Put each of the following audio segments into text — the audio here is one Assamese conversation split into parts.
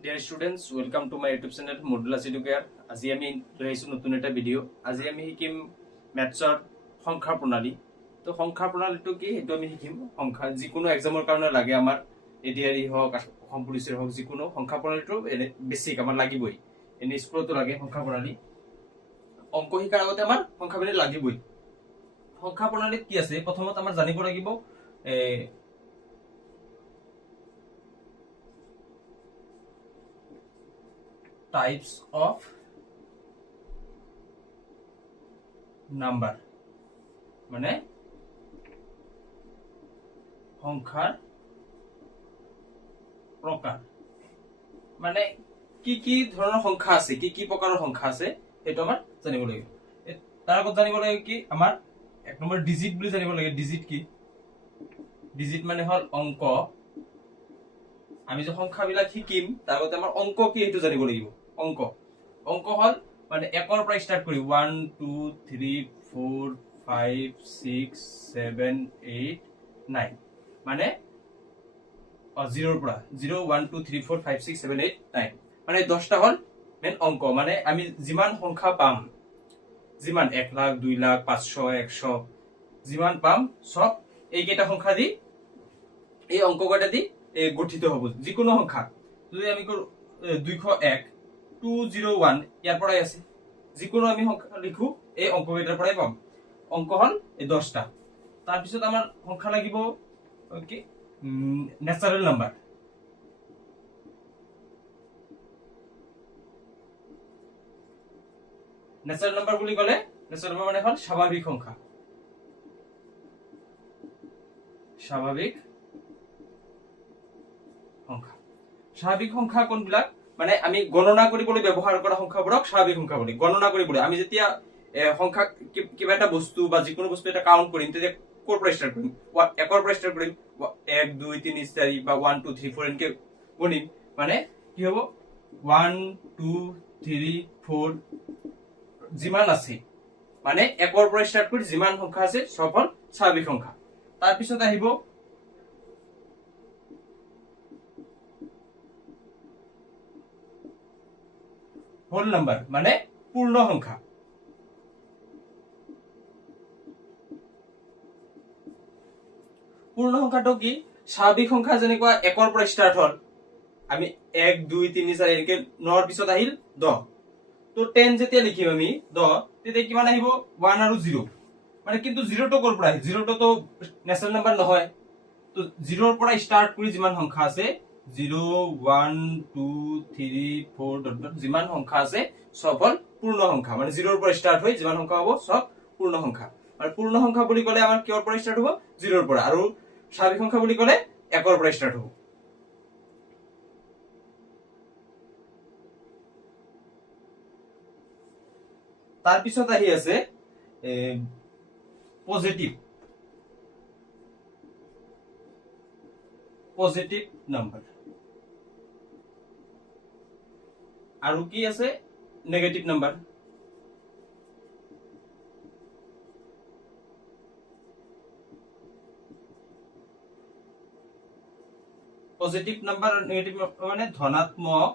Dear students, welcome to my YouTube channel Modulus Educare. আজি আমি লৈ আহিছো নতুন এটা ভিডিও। আজি আমি শিকিম ম্যাথছৰ সংখ্যা প্ৰণালী। তো সংখ্যা প্ৰণালীটো কি হেতু আমি শিকিম। সংখ্যা যিকোনো এক্সামৰ কাৰণে লাগে আমাৰ এডিআৰই হওক অসম পুলিচৰ হওক যিকোনো সংখ্যা প্ৰণালীটো বেসিক আমাৰ লাগিবই। এনে স্কুলতো লাগে সংখ্যা প্ৰণালী। অংক শিকাৰ আগতে আমাৰ সংখ্যা প্ৰণালী লাগিবই। সংখ্যা প্ৰণালীত কি আছে প্ৰথমত আমাৰ জানিব লাগিব types of number মানে সংখ্যাৰ প্ৰকাৰ মানে কি ধৰণৰ সংখ্যা আছে কি প্ৰকাৰৰ সংখ্যা আছে সেইটো আমাৰ জানিব লাগিব। তাৰ আগত জানিব লাগিব কি আমাৰ এক নম্বৰ ডিজিট বুলি জানিব লাগে। ডিজিট কি? ডিজিট মানে হল অংক। আমি যে সংখ্যাবিলাক শিকিম তাৰ আগতে আমাৰ অংক কি সেইটো জানিব লাগিব। অংক অংক হল মানে একৰ পৰা স্টাৰ্ট কৰি 1 2 3 4 5 6 7 8 9 মানে 0 পৰা 0 1 2 3 4 5 6 7 8 9 মানে 10টা হল মেন অংক। মানে আমি যিমান সংখ্যা পাম যিমান 1 লাখ 2 লাখ 500 100 যিমান পাম সব এইকেইটা সংখ্যা দি এই অংককেইটা দি গঠিত হব। যিকোনো সংখ্যা যদি আমি কৰো 201 201 ইয়াৰ পৰাই আছে যিকোনো আমি সংখ্যা লিখো এই অংককেইটাৰ পৰাই পাম। অংক হল এই 10টা। তাৰ পিছত আমাৰ সংখ্যা লাগিব কি ন্যাচারাল নাম্বার। ন্যাচারাল নাম্বার বুলি কলে ন্যাচারাল নাম্বার মানে হল স্বাভাবিক সংখ্যা। স্বাভাবিক সংখ্যা স্বাভাবিক সংখ্যা কোনবিলাক মানে আমি গণনা কৰিবলৈ ব্যৱহাৰ কৰা সংখ্যাবোৰক স্বাভাবিক সংখ্যা বুলি। গণনা কৰিবলৈ আমি যেতিয়া সংখ্যা কিবা এটা বস্তু বা যিকোনো বস্তু এটা কাউন্ট কৰিম তেতিয়া কৰ পৰা ষ্টাৰ্ট কৰিম? একৰ পৰা ষ্টাৰ্ট কৰিম। 1 2 3 4 বা 1 2 3 4 এনেকে গণিম। মানে কি হ'ব 1 2 3 4 যিমান আছে মানে একৰ পৰা ষ্টাৰ্ট কৰি যিমান সংখ্যা আছে সব হল স্বাভাবিক সংখ্যা। তাৰ পিছত আহিব হোল নাম্বাৰ মানে পূৰ্ণ সংখ্যা। পূৰ্ণ সংখ্যাটো কি স্বাভাবিক সংখ্যা যেনেকুৱা একৰ পৰা ষ্টাৰ্ট হল আমি 1 2 3 4 এনেকে 9 ৰ পিছত আহিল 10 তো 10 যেতিয়া লিখিম আমি 10 তেতিয়া কিমান আহিব 1 আৰু 0 মানে কিন্তু 0 টো কৰ পৰা আহিল? 0 টো ন্যাচাৰাল নাম্বাৰ নহয়। তো 0 ৰ পৰা ষ্টাৰ্ট কৰি যিমান সংখ্যা আছে 0 1 2 3 4 যিমান সংখ্যা আছে সব হল পূর্ণ সংখ্যা। মানে 0 ৰ পৰা ষ্টাৰ্ট হৈ যিমান সংখ্যা হ'ব সব পূৰ্ণ সংখ্যা। আৰু পূৰ্ণ সংখ্যা বুলি কলে আমাৰ কিহৰ পৰা ষ্টাৰ্ট হ'ব? 0 ৰ পৰা। আৰু স্বাভাবিক সংখ্যা বুলি কলে একৰ পৰা ষ্টাৰ্ট হ'ব। তাৰ পিছত আহি আছে পজিটিভ পজিটিভ নাম্বাৰ। আৰু কি আছে negative number. Positive number R negative মানে ধনাত্মক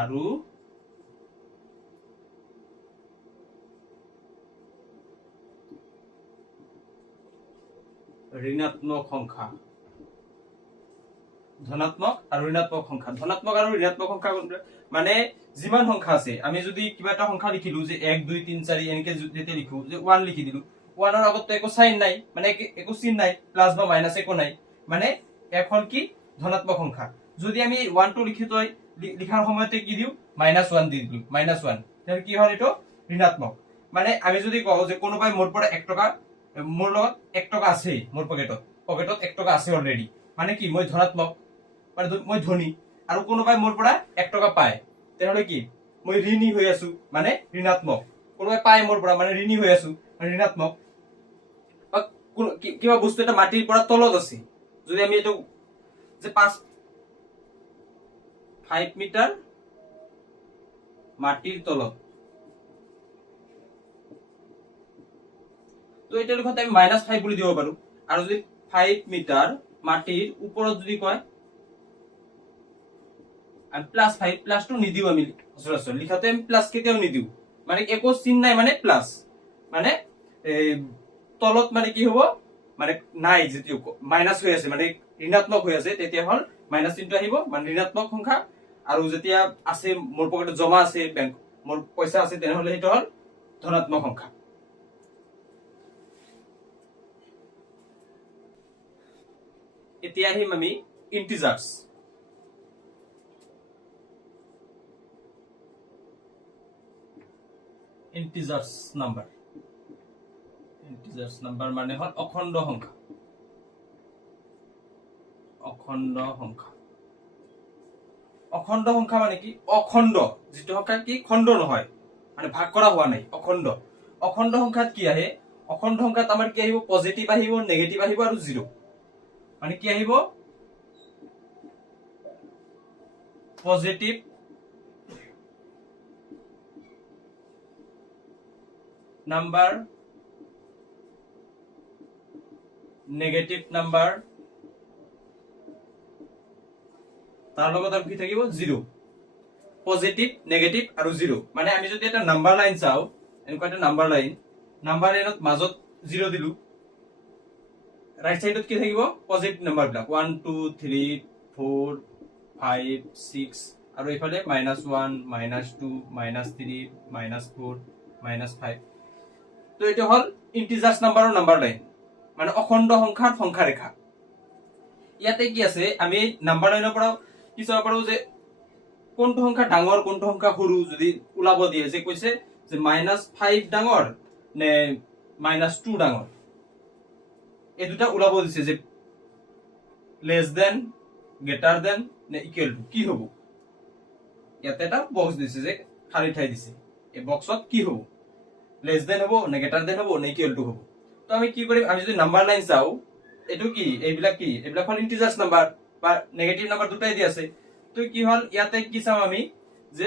আৰু ঋণাত্মক সংখ্যা। ধনাত্মক আৰু ঋণাত্মক সংখ্যা। ধনাত্মক আৰু ঋণাত্মক সংখ্যা মানে যিমান সংখ্যা আছে আমি যদি কিবা এটা সংখ্যা লিখিলো যে 1 2 3 4 এনেকে যেতিয়া লিখো যে 1 লিখি দিলো 1 ৰ আগত তো একো সাইন নাই মানে একো চিন নাই প্লাস বা মাইনাস একো নাই মানে এক হল কি ধনাত্মক সংখ্যা। যদি আমি 1 টো লিখি তই লিখাৰ সময়তে কি দিও -1 দি দিলো -1 তাহলে কি হল এটো ঋণাত্মক। মানে আমি যদি কও যে কোনোবাই মোৰ পৰা 1 টকা মোৰ লগত 1 টকা আছে মোৰ পকেটত 1 টকা আছে অলৰেডি মানে কি মই ধনাত্মক মানে মই ধনী। আৰু কোনোবাই মোৰ পৰা 1 টকা পায় তেহলে কি মই ঋণী হৈ আছো মানে ঋণাত্মক। কোনোবাই পায় মোৰ পৰা মানে ঋণী হৈ আছো মানে ঋণাত্মক। কিবা বস্তু এটা মাটিৰ পৰা তলত আছে যদি আমি এটো যে 5 মিটাৰ মাটিৰ তলত তো এটা লিখতে আমি -5 বুলি দিব পাৰো। আৰু যদি 5 মিটাৰ মাটিৰ ওপৰত যদি কয় আমি +5 প্লাসটো নিদিও, আমি সচৰাচৰ লিখাতে আমি প্লাস কেতিয়াও নিদিও, মানে একো চিন নাই, মানে প্লাস মানে তলত মানে কি হ'ব, মানে নাই যেটো মাইনাস হৈ আছে, মানে ঋণাত্মক হৈ আছে, তেতিয়া হল মাইনাস চিনটো আহিব, মানে ঋণাত্মক সংখ্যা। আৰু যেতিয়া আছে মোৰ পকেটত জমা আছে, বেংক মোৰ পইচা আছে, তেনেহলে সেইটো হল ধনাত্মক সংখ্যা। এতিয়া আহিম আমি integers. Integers number, integers number মানে হল অখণ্ড সংখ্যা। অখণ্ড সংখ্যা, অখণ্ড সংখ্যা মানে কি, অখণ্ড যেটো সংখ্যা কি খণ্ড নহয়, মানে ভাগ কৰা হোৱা নাই, অখণ্ড। অখণ্ড সংখ্যাত কি আহে, অখণ্ড সংখ্যাত আমাৰ কি আহিব, পজিটিভ আহিব, নেগেটিভ আহিব আৰু জিৰো। মানে কি আহিব, পজিটিভ নাম্বাৰ, নেগেটিভ নাম্বাৰ, তাৰ লগত আৰু কি থাকিব, জিৰো। পজিটিভ, নেগেটিভ আৰু জিৰো। মানে আমি যদি এটা নাম্বাৰ লাইন চাও, এনেকুৱা এটা নাম্বাৰ লাইনত মাজত জিৰো দিলো, ৰাইট সাইডত কি থাকিব, পজিটিভ নাম্বাৰ বিলাক 1 2 3 4 5 6, আৰু এইফালে -1 -2 -3 -4 -5। তো এটা হল ইন্টিজাৰ্স নাম্বাৰৰ নাম্বাৰ লাইন, মানে অখণ্ড সংখ্যাৰ সংখ্যা ৰেখা। ইয়াতে কি আছে, আমি নাম্বাৰ লাইনৰ পৰা কি চাব পাৰো যে কোনটো সংখ্যা ডাঙৰ কোনটো সংখ্যা সৰু যদি ওলাব দিয়ে, যে কৈছে যে -5 ডাঙৰ নে -2 ডাঙৰ, এই দুটা ওলাব দিছে, যে লেস দেন, গ্রেটার দেন নে ইকুয়াল টু, কি হ'ব। ইয়াতে এটা বক্স দিছে, যে খালি ঠাই দিছে, এই বক্সত কি হ'ব, লেস দেন হ'ব নে গ্রেটার দেন হ'ব নে ইকুয়াল টু হ'ব। তো আমি কি কৰিম, আমি যদি নাম্বাৰ লাইন চাও, এটো কি, এইবিলাক কি, এইবিলাক হল ইন্টিজার্স নাম্বার বা নেগেটিভ নাম্বার দুটাই দি আছে। তো কি হল, ইয়াতে কি চাম আমি, যে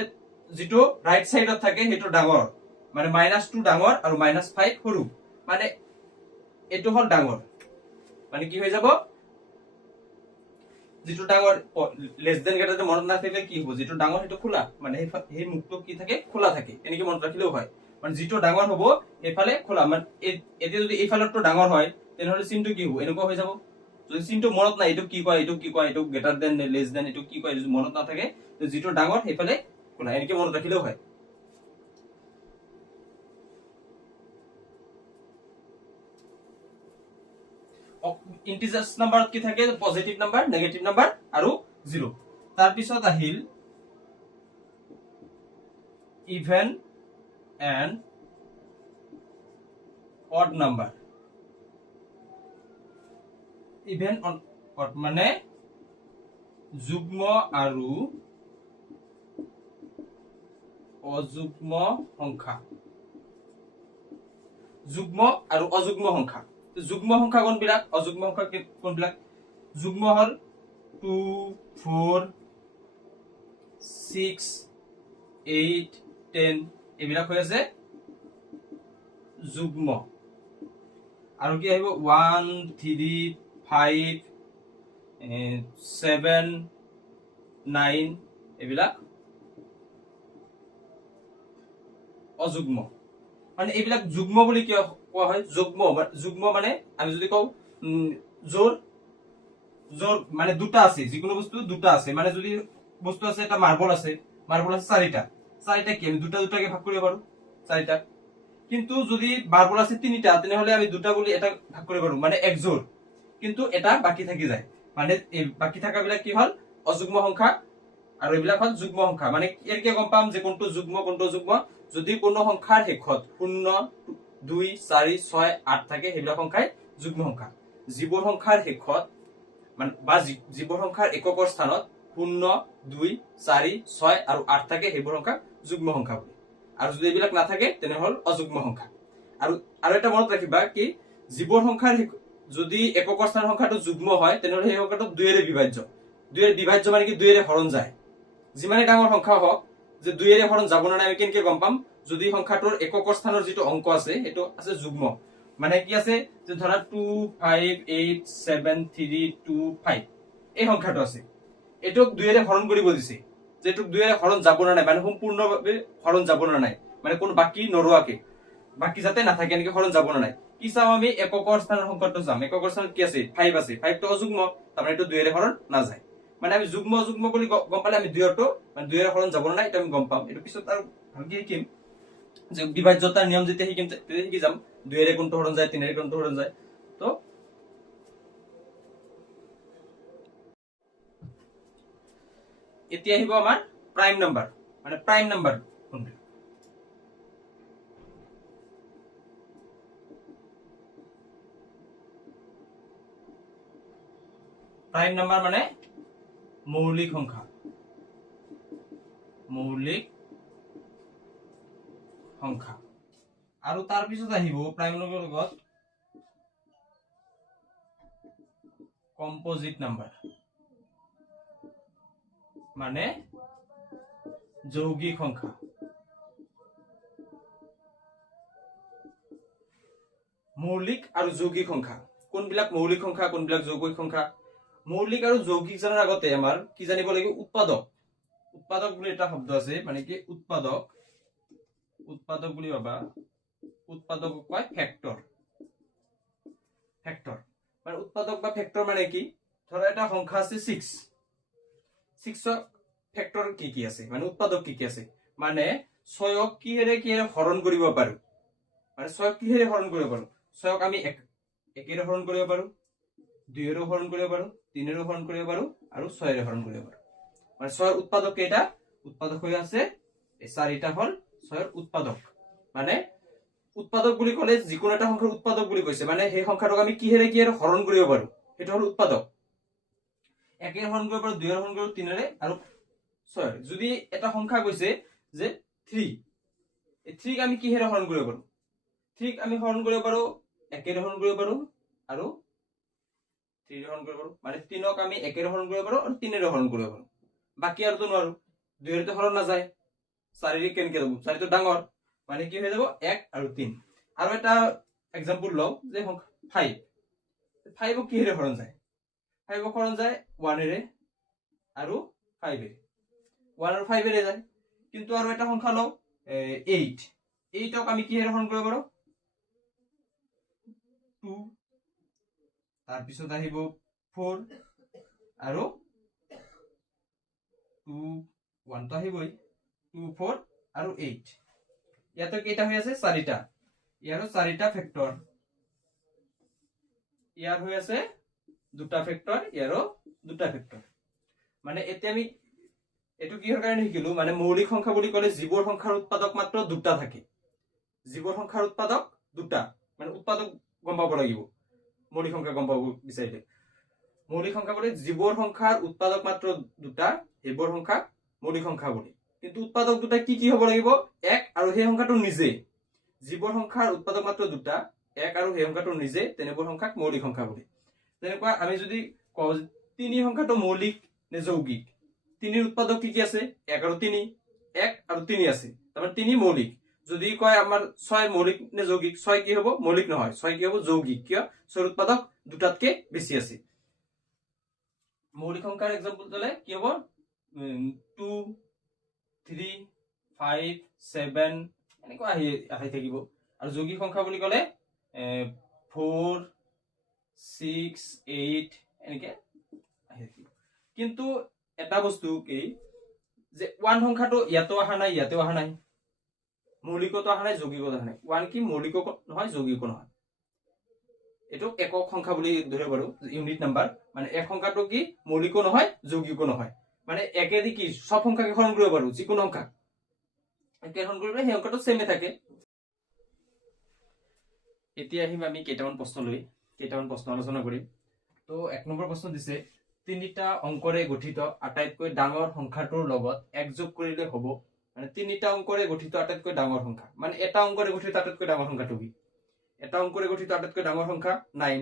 যেটো রাইট সাইডত থাকে সেইটো ডাঙৰ, মানে -2 ডাঙৰ আৰু -5 সৰু, মানে এটো হল ডাঙৰ, মানে কি হৈ যাব, যেটো ডাঙৰ লেস দেন গ্ৰেটাৰ দেন মনত নাথাকিলে কি হ'ব, যেটো ডাঙৰ সেইটো খোলা, মানে সেই মুখটো কি থাকে, খোলা থাকে, এনেকে মনত ৰাখিলেও হয়। মানে যেটো ডাঙৰ হ'ব এইফালে খোলা, মানে এতিয়া যদি এইফালৰটো ডাঙৰ হয় তেনেহলে চিনটো কি হ'ব, এনেকুৱা হৈ যাব। যদি চিনটো মনত নাই, এইটো কি কয়, এইটো কি কয়, এইটো গ্রেটার দেন নে লেস দেন, এইটো কি কয়, যদি মনত নাথাকে, তো যেটো ডাঙৰ সেইফালে খোলা, এনেকে মনত ৰাখিলেও হয়। ইন্টিজাৰ্স নাম্বাৰত কি থাকে, পজিটিভ নাম্বাৰ, নেগেটিভ নাম্বাৰ আৰু জিৰো। তাৰ পিছত আহিল even and odd number. Even odd মানে যুগ্ম আৰু অযুগ্ম সংখ্যা, যুগ্ম আৰু অযুগ্ম সংখ্যা। যুগ্ম সংখ্যা কোনবিলাক, অযুগ্ম সংখ্যা কোনবিলাক, যুগ্ম হল 2 4 6 8 10, এইবিলাক হৈ আছে যুগ্ম। আৰু কি আহিব, 1 3 5 7 9, এইবিলাক অযুগ্ম। মানে এইবিলাক যুগ্ম বুলি কিয় কোৱা হয়, যুগ্ম মানে আমি যদি কওঁ জোৰ মানে দুটা আছে, যিকোনো বস্তু দুটা আছে, মানে যদি বস্তু আছে, এটা মাৰ্বল আছে, চাৰিটা কি আমি দুটা দুটাকে ভাগ কৰিব পাৰো, চাৰিটা। কিন্তু যদি মাৰ্বল আছে তিনিটা, তেনেহলে আমি দুটা বুলি এটা ভাগ কৰিব পাৰো, মানে এক জোৰ, কিন্তু এটা বাকি থাকি যায়, মানে এই বাকি থাকাবিলাক কি হল, অযুগ্ম সংখ্যা, আৰু এইবিলাক হল যুগ্ম সংখ্যা। মানে এৰকে গম পাম যে কোনটো যুগ্ম কোনটো অযুগ্ম, যদি কোনো সংখ্যাৰ শেষত 0 2 4 6 8 থাকে, সেইবিলাক সংখ্যাই যুগ্ম সংখ্যা। যিবোৰ সংখ্যাৰ শেষত মানে বা যিবোৰ সংখ্যাৰ এককৰ স্থানত 0 2 4 6 আৰু 8 থাকে, সেইবোৰ সংখ্যা যুগ্ম সংখ্যা বুলি। আৰু যদি এইবিলাক নাথাকে তেনেহলে অযুগ্ম সংখ্যা। আৰু এটা মনত ৰাখিবা কি, যিবোৰ সংখ্যাৰ যদি এককৰ স্থানৰ সংখ্যাটো যুগ্ম হয়, তেনেহলে সেই সংখ্যাটো 2 এৰে বিভাজ্য। 2 এৰে বিভাজ্য মানে কি, 2 এৰে হৰণ যায়। যিমানে ডাঙৰ সংখ্যা হওক, যে 2 এৰে হৰণ যাব না নাই আমি কেনেকে গম পাম, যদি সংখ্যাটোৰ এককৰ স্থানৰ যিটো অংক আছে সেইটো আছে যুগ্ম। মানে কি আছে, যে ধৰা 2 5 8 7 3 2 5, এই সংখ্যাটো আছে, এটোক 2 এৰে হৰণ কৰিব দিছে, যে এইটোক 2ৰে হৰণ যাব না নাই, মানে সম্পূৰ্ণভাৱে হৰণ যাব না নাই, মানে কোনো বাকী নৰোৱাকে, বাকী যাতে নাথাকে এনেকে হৰণ যাব না নাই। কি চাম আমি, এককৰ স্থানৰ সংখ্যাটো চাম। এককৰ স্থানত কি আছে, 5 আছে, 5 টো অযুগ্ম, তাৰমানে এইটো 2ৰে হৰণ নাযায়। মানে আমি যুগ্ম অযুগ্ম বুলি গম পালে আমি 2ৰটো মানে 2ৰে হৰণ যাব না নাই এটা আমি গম পাম। এইটো পিছত আৰু ভালকে শিকিম, যে বিভাজ্যতাৰ নিয়ম যেতিয়া শিকিম তেতিয়া শিকি যাম 2ৰে কোনটো হৰণ যায়, 3ৰে কোনটো হৰণ যায়। তো এতিয়া আহিব আমাৰ প্ৰাইম নাম্বাৰ, মানে প্ৰাইম নাম্বাৰ কোনটো। প্ৰাইম নাম্বাৰ মানে মৌলিক সংখ্যা, মৌলিক সংখ্যা। আৰু তাৰ পিছত আহিব প্ৰাইম নাম্বাৰৰ লগত কম্পোজিট নাম্বাৰ, মানে যৌগিক সংখ্যা। মৌলিক আৰু যৌগিক সংখ্যা, কোনবিলাক মৌলিক সংখ্যা কোনবিলাক যৌগিক সংখ্যা। মৌলিক আৰু যৌগিক জানাৰ আগতে আমাৰ কি জানিব লাগিব, উৎপাদক। উৎপাদক বুলি এটা শব্দ আছে, মানে কি উৎপাদক, উৎপাদক বুলি ভাবা, উৎপাদক কয় ফেক্টৰ। ফেক্টৰ মানে উৎপাদক বা ফেক্টৰ মানে কি, ধৰা এটা সংখ্যা আছে 6, 6ৰ ফেক্টৰ কি কি আছে, মানে উৎপাদক কি কি আছে, মানে 6ক কিহেৰে কিহেৰে হৰণ কৰিব পাৰো, মানে 6ক কিহেৰে হৰণ কৰিব পাৰো, 6ক আমি 1ৰে হৰণ কৰিব পাৰো, 2ৰে হৰণ কৰিব পাৰো, 3ৰে হৰণ কৰিব পাৰো আৰু 6ৰে হৰণ কৰিব পাৰো। মানে 6ৰ উৎপাদক কেইটা, উৎপাদক হৈ আছে এই 4টা হল 6ৰ উৎপাদক। মানে উৎপাদক বুলি ক'লে যিকোনো এটা সংখ্যাৰ উৎপাদক বুলি কৈছে, মানে সেই সংখ্যাটোক আমি কিহেৰে কিহেৰে হৰণ কৰিব পাৰো সেইটো হল উৎপাদক। 1ৰে হৰণ কৰিব পাৰো, 2ৰে হৰণ কৰিব পাৰো, 3ৰে আৰু 6ৰে। যদি এটা সংখ্যা কৈছে যে 3, এই 3ক আমি কিহেৰে হৰণ কৰিব পাৰো, 3ক আমি হৰণ কৰিব পাৰো 1ৰে হৰণ কৰিব পাৰো আৰু 3ৰে হৰণ কৰিব পাৰো, মানে 3ক আমি 1ৰে হৰণ কৰিব পাৰো আৰু 3ৰে হৰণ কৰিব পাৰো। বাকি আৰুতো নোৱাৰো, 2ৰে তো হৰণ নাযায়, 4ৰে কেনেকে যাব, 4টো ডাঙৰ, মানে কি হৈ যাব 1 আৰু 3। আৰু এটা এক্সাম্পল লও যে 5, 5ক কিহেৰে হৰণ যায়, 5ক হৰণ যায় 1ৰে আৰু 5ৰে, 1 আৰু 5ৰে যায়। কিন্তু আৰু এটা সংখ্যা লও 8, 8ক আমি কিহেৰে হৰণ কৰিব পাৰো 2, তাৰপিছত আহিব 4 আৰু 2, 1 তো আহিবই, 2, 4 আৰু 8। ইয়াতে কেইটা হৈ আছে 4টা, ইয়াৰো 4টা ফেক্টৰ, ইয়াৰ হৈ আছে 2টা ফেক্টৰ, ইয়াৰো 2টা ফেক্টৰ। মানে এতিয়া আমি এটো কিহৰ কাৰণে শিকিলো, মানে মৌলিক সংখ্যা বুলি ক'লে যিবোৰ সংখ্যাৰ উৎপাদক মাত্ৰ 2টা থাকে, যিবোৰ সংখ্যাৰ উৎপাদক 2টা, মানে উৎপাদক গম পাব লাগিব। মৌলিক সংখ্যা গম পাব বিচাৰিলে, মৌলিক সংখ্যা বলে যিবোৰ সংখ্যাৰ উৎপাদক মাত্ৰ 2টা সেইবোৰ সংখ্যা মৌলিক সংখ্যা বলে। কিন্তু উৎপাদক 2টা কি কি হ'ব লাগিব, 1 আৰু সেই সংখ্যাটো নিজে। যিবোৰ সংখ্যাৰ উৎপাদক মাত্ৰ 2টা, 1 আৰু সেই সংখ্যাটো নিজে, তেনেবোৰ সংখ্যাক মৌলিক সংখ্যা বলে। তেনেকুৱা আমি যদি কওঁ 3 সংখ্যাটো মৌলিক নে যৌগিক, 3ৰ উৎপাদক কি কি আছে 1 আৰু 3, 1 আৰু 3 আছে, তাৰমানে 3 মৌলিক। যদি কয় আমাৰ 6 মৌলিক নে যৌগিক, 6 কি হ'ব মৌলিক নহয়, 6 কি হ'ব যৌগিক। কিয়, 6ৰ উৎপাদক 2টাতকে বেছি আছে। মৌলিক সংখ্যাৰ এক্সাম্পল দিলে কি হ'ব 2, 3, 5, 7 এনেকুৱা আহি থাকিব। আৰু যৌগিক সংখ্যা বুলি ক'লে 4, 6, 8 এনেকে আহি থাকিব। কিন্তু এটা বস্তু কি যে 1 সংখ্যাটো ইয়াতো অহা নাই, ইয়াতেও অহা নাই, মৌলিকতো অহা নাই, যৌগিকতো অহা নাই। 1 কি মৌলিকো নহয় যৌগিকো নহয়, এইটো একক সংখ্যা বুলি ধৰিব পাৰো, ইউনিট নাম্বাৰ। মানে এক সংখ্যাটো কি মৌলিকো নহয় যৌগিকো নহয়, মানে একেদি কি সব সংখ্যাকে হৰণ কৰিব পাৰো, যিকোনো সংখ্যা একে হৰণ কৰিলে সেই সংখ্যাটো সেমে থাকে। এতিয়া আহিম আমি কেইটামান প্ৰশ্ন আলোচনা কৰিম। তো 1 নম্বৰ প্ৰশ্ন দিছে 3টা অংকৰে গঠিত আটাইতকৈ ডাঙৰ সংখ্যাটোৰ লগত 1 যোগ কৰিলে হ'ব। মানে 3টা অংকৰে গঠিত আটাইতকৈ ডাঙৰ সংখ্যা, মানে এটা অংকৰে গঠিত আটাইতকৈ ডাঙৰ সংখ্যাটো কি, এটা অংকৰে গঠিত আটাইতকৈ ডাঙৰ সংখ্যা 9,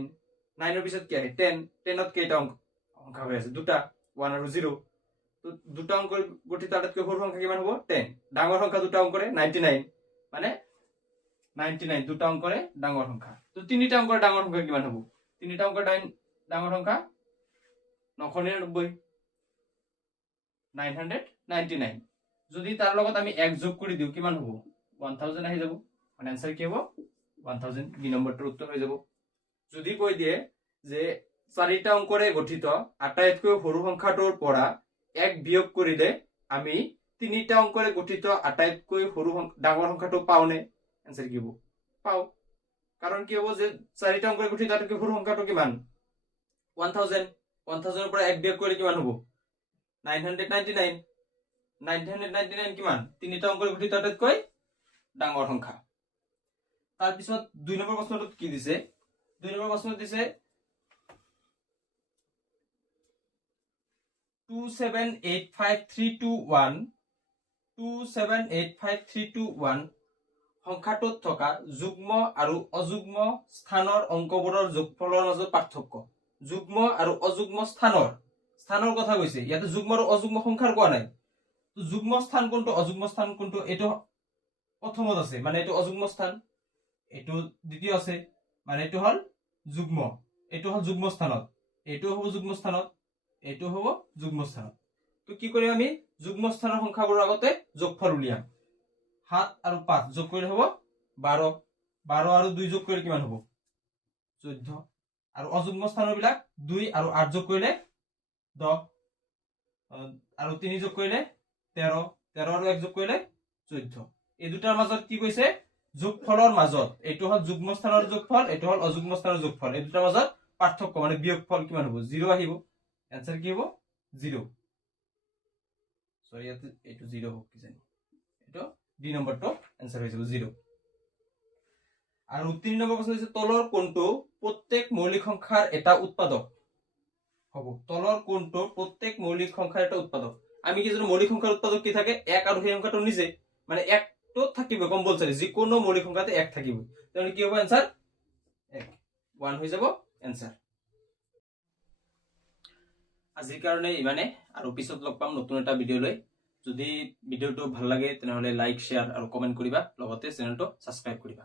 9ৰ পিছত কি আহে 10, 10ত কেইটা সংখ্যা হৈ আছে 2টা, 1 আৰু 0। তো 2টা অংকৰে গঠিত আটাইতকৈ সৰু সংখ্যা কিমান হ'ব 10, ডাঙৰ সংখ্যা 2টা অংকৰে 99, মানে 99 2টা অংকৰে ডাঙৰ সংখ্যা। তো 3টা অংকৰে ডাঙৰ সংখ্যা কিমান হ'ব, 3টা অংকৰে ডাঙৰ সংখ্যা 999, 99 যদি তাৰ লগত আমি 1 যোগ কৰি দিও কিমান হ'ব 1000 আহি যাব মানে आंसर কি হ'ব 1000 বি নম্বৰটোৰ উত্তৰ হৈ যাব যদি কৈ দিয়ে যে চাৰিটা অংকৰে গঠিত আটাইতকৈ সৰু সংখ্যাটোৰ পৰা 1 বিয়োগ কৰিলে আমি তিনিটা অংকৰে গঠিত আটাইতকৈ সৰু ডাঙৰ সংখ্যাটো পাওনে आंसर কি হ'ব পাও কাৰণ কি হ'ব যে চাৰিটা অংকৰে গঠিত আটাইতকৈ সৰু সংখ্যাটো কিমান 1000 1000 ৰ পৰা 1 বিয়োগ কৰিলে কিমান হ'ব 999 999 কিমান তিনিটা অংকৰে গঠিত আটাইতকৈ ডাঙৰ সংখ্যা তাৰ পিছত 2 নম্বৰ প্ৰশ্নটোত কি দিছে 2 নম্বৰ প্ৰশ্নত দিছে 2785321 2785321 সংখ্যাটোত থকা যুগ্ম আৰু অযুগ্ম স্থানৰ অংকবোৰৰ যোগফলৰ মাজত পাৰ্থক্য যুগ্ম আৰু অযুগ্ম স্থানৰ কথা কৈছে ইয়াতে যুগ্ম আৰু অযুগ্ম সংখ্যাৰ কোৱা নাই তো যুগ্ম স্থান কোনটো অযুগ্ম স্থান কোনটো এটো প্ৰথমত আছে মানে এটো অযুগ্ম স্থান এটো দ্বিতীয় আছে মানে এটো হল যুগ্ম স্থানত এটো হ'ব যুগ্ম স্থানত এটো হ'ব যুগ্ম স্থানত তো কি কৰিম আমি যুগ্ম স্থানৰ সংখ্যাবোৰৰ আগতে যোগফল উলিয়াম 7 আৰু 5 যোগ কৰিলে হ'ব 12 12 আৰু 2 যোগ কৰিলে কিমান হ'ব 14 আৰু অযুগ্ম স্থানৰ বিলাক 2 আৰু 8 যোগ কৰিলে 10 আৰু 3 যোগ কৰিলে 13 13 আৰু 1 যোগ কৰিলে 14 এই দুটাৰ মাজত কি কৈছে যোগফলৰ মাজত এটো হল যুগ্ম স্থানৰ যোগফল এটো হল অযুগ্ম স্থানৰ যোগফল এই দুটাৰ মাজত পাৰ্থক্য মানে বিয়োগফল কিমান হ'ব 0 আহিব आंसर কি হ'ব 0 সৰি এটো 0 হ'ব কি জানি এটো ডি নম্বৰটো आंसर হৈ যাব 0 আৰু 3 নম্বৰ প্ৰশ্ন হৈছে তলৰ কোনটো প্ৰত্যেক মৌলিক সংখ্যাৰ এটা উৎপাদক হ'ব তলৰ কোনটো প্ৰত্যেক মৌলিক সংখ্যাৰ এটা উৎপাদক আমি কি জানো মৌলিক সংখ্যাৰ উৎপাদক কি থাকে 1 আৰু সেই সংখ্যাটো নিজে মানে 1 তো থাকিব কম্পালসৰি যে কোনো মৌলিক সংখ্যাতে 1 থাকিব তাহলে কি হ'ব आंसर 1 হৈ যাব आंसर আজিৰ কাৰণে ইমানে আৰু পিছত লগ পাম নতুন এটা ভিডিও লৈ যদি ভিডিওটো ভাল লাগে তেনেহলে লাইক শেয়াৰ আৰু কমেন্ট কৰিবা লগতে চেনেলটো সাবস্ক্ৰাইব কৰিবা